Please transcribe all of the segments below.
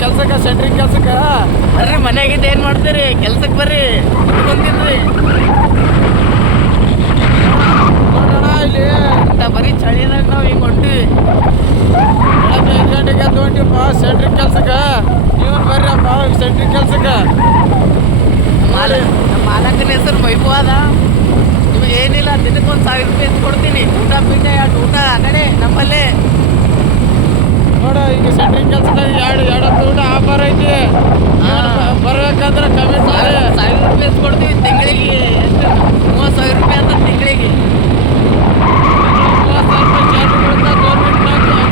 ಕೆಲ್ಸಕ್ಕೆ ಸೆಂಟ್ರಿಂಗ್ ಕೆಲ್ಸಕ್ಕೆ ಬರ್ರಿ ಮನೆಯಾಗಿದ್ದು ಏನು ಮಾಡ್ತೀರಿ ಕೆಲ್ಸಕ್ಕೆ ಬರ್ರಿ ಬಂದಿದ್ರಿ ನೋಡೋಣ ಇಲ್ಲಿ ಬರೀ ಚಳಿದಾಗ ನಾವು ಹಿಂಗೆ ಹೊಂಟಿವಿ ಬೆಳಗ್ಗೆ 5 ಗಂಟೆಗೆ ಎದ್ದು ಹೊಂಟಿವಪ್ಪ ಸೆಂಟ್ರಿಂಗ್ ಕೆಲ್ಸಕ್ಕೆ ನೀವು ಬರ್ರಿಯಪ್ಪ ಸೆಂಟ್ರಿಂಗ್ ಕೆಲ್ಸಕ್ಕೆ ನಮ್ಮ ಮಾಲಕನ ಹೆಸರು ವೈಭವ ನಿಮಗೆ ಏನಿಲ್ಲ ದಿನಕ್ಕೆ 1,000 ರೂಪಾಯಿ ಕೊಡ್ತೀನಿ ಊಟ ಪಿಂಡ 2 ಊಟ ಆ ಕಡೆ ನಮ್ಮಲ್ಲೇ ನೋಡ ಈಗ ಸೆಂಟ್ರಿಂಗ್ ಕೆಲ್ಸದಾಗ ಎರಡು ಊಟ ಆಫರ್ ಐತಿ ಬರ್ಬೇಕಂದ್ರೆ ಕಮೆಂಟ್ ಮಾಡಿ 1,000 ರೂಪಾಯಿ ಕೊಡ್ತೀವಿ ತಿಂಗಳಿಗೆ ಎಷ್ಟು 30,000 ರೂಪಾಯಿ ಅಂತ ತಿಂಗಳಿಗೆ 30,000 ರೂಪಾಯಿ ಚಾರ್ಜ್ ಕೊಡ್ತಾ ಗೌರ್ಮೆಂಟ್ ಮಧ್ಯಾಹ್ನ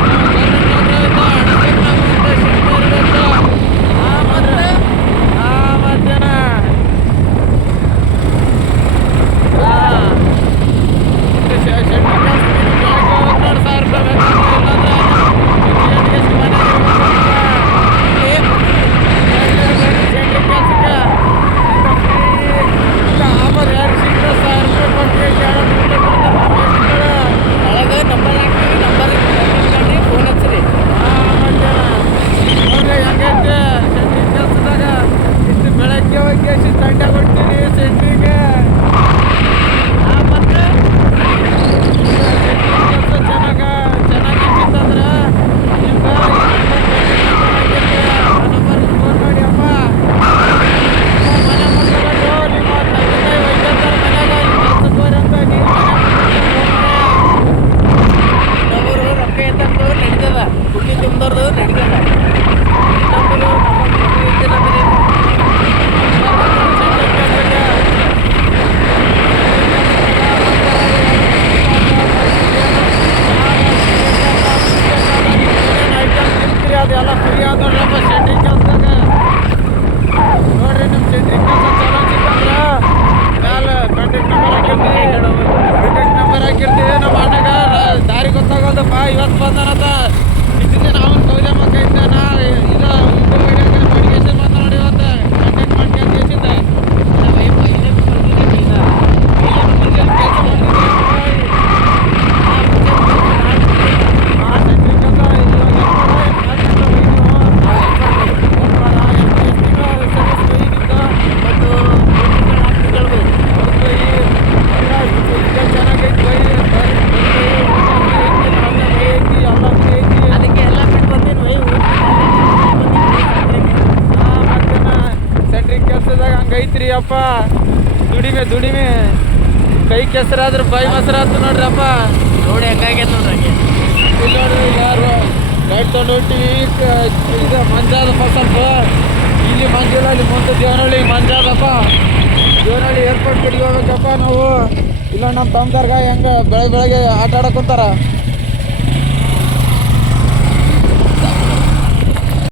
ಬೆಳಗ್ಗೆ ಹೋಗಿ ತಂಡ ಕೊಡ್ತೀನಿ ಸೆಂಟ್ರಿಗೆ ಚೆನ್ನಾಗಿತ್ತಂದ್ರೆ ಫೋನ್ ಮಾಡಿ ಅಪ್ಪ ಮನೆ ಮುಂದೆ ನಿಮ್ಮ ತಂದೆ ತಾಯಿ ಒಯ್ತಾರೆ ಮನೆಯಾಗ ಕೆಲ್ಸಕ್ಕೆ ಅಂತ ನೀವು ನಮ್ಮೂರು ರೊಕ್ಕ ಎತ್ತಂದು ನಡೀತದ ಹುಟ್ಟಿ ತುಂಬಿದವ್ರದು ನಡೀತದ ನಮ್ಮೂರು ಅದೆಲ್ಲ ಫ್ರೀ ಆದ ನೋಡ್ರಪ್ಪ ಸೆಂಟ್ರಿಂಗ್ ಕೆಲ್ಸದಾಗ ನೋಡ್ರಿ ನಿಮ್ಮ ಸೆಂಟ್ರಿಂಗ್ ಕೆಲಸ ಚಲೋ ಸಿಕ್ಕಂದ್ರೆ ಮ್ಯಾಲೆ ಕಾಂಟ್ಯಾಕ್ಟ್ ನಂಬರ್ ಹಾಕಿರ್ತೀವಿ ನಮ್ಮ ಅಣ್ಣಗ ದಾರಿ ಗೊತ್ತಾಗೋದಪ್ಪ ಇವತ್ತು ಬಂದನಂತ ಇದ್ದಿದ್ದೆ ನಾವು ಕೌಜಮ್ಮಕ್ಕೈತಾನ ಇದು ನೋಟಿಫಿಕೇಶನ್ ಬಂದ ನೋಡಿ ಇವತ್ತು ಕಾಂಟ್ಯಾಕ್ಟ್ ಮಾಡ್ಕೊಂಡು ಸೆಂಟ್ರಿಂಗ್ ಕೆಲಸದಾಗ ಹಂಗೈತ್ರಿ ಅಪ್ಪ ದುಡಿಮೆ ಕೈ ಕೆಸರಾದ್ರೆ ಬಾಯಿ ಮೊಸರಾತು ನೋಡ್ರಿ ಅಪ್ಪ ನೋಡಿ ಹೆಂಗಾಗ್ಯದ ನೋಡ್ರಿ ಇಲ್ಲಿ ನೋಡ್ರಿ ಯಾರು ಗಾಡಿ ತೊಗೊಂಡು ಹೊಂಟಿವಿ ಇದು ಮಂಜಾದಪ್ಪ ಸ್ವಲ್ಪ ಇಲ್ಲಿ ಮಂಜಿಲ್ಲ ಅಲ್ಲಿ ಮುಂದೆ ದೇವನಹಳ್ಳಿ ಮಂಜಾದಪ್ಪ ದೇವನಹಳ್ಳಿ ಏರ್ಪೋರ್ಟ್ ಕಡೆಗೆ ಹೋಗ್ಬೇಕಪ್ಪ ನಾವು ಇಲ್ಲ ನಮ್ಮ ತಮ್ಮದಾರ್ಗ ಹೆಂಗೆ ಬೆಳಗ್ಗೆ ಆಟ ಆಡಕ್ಕೆ ಕುಂತಾರ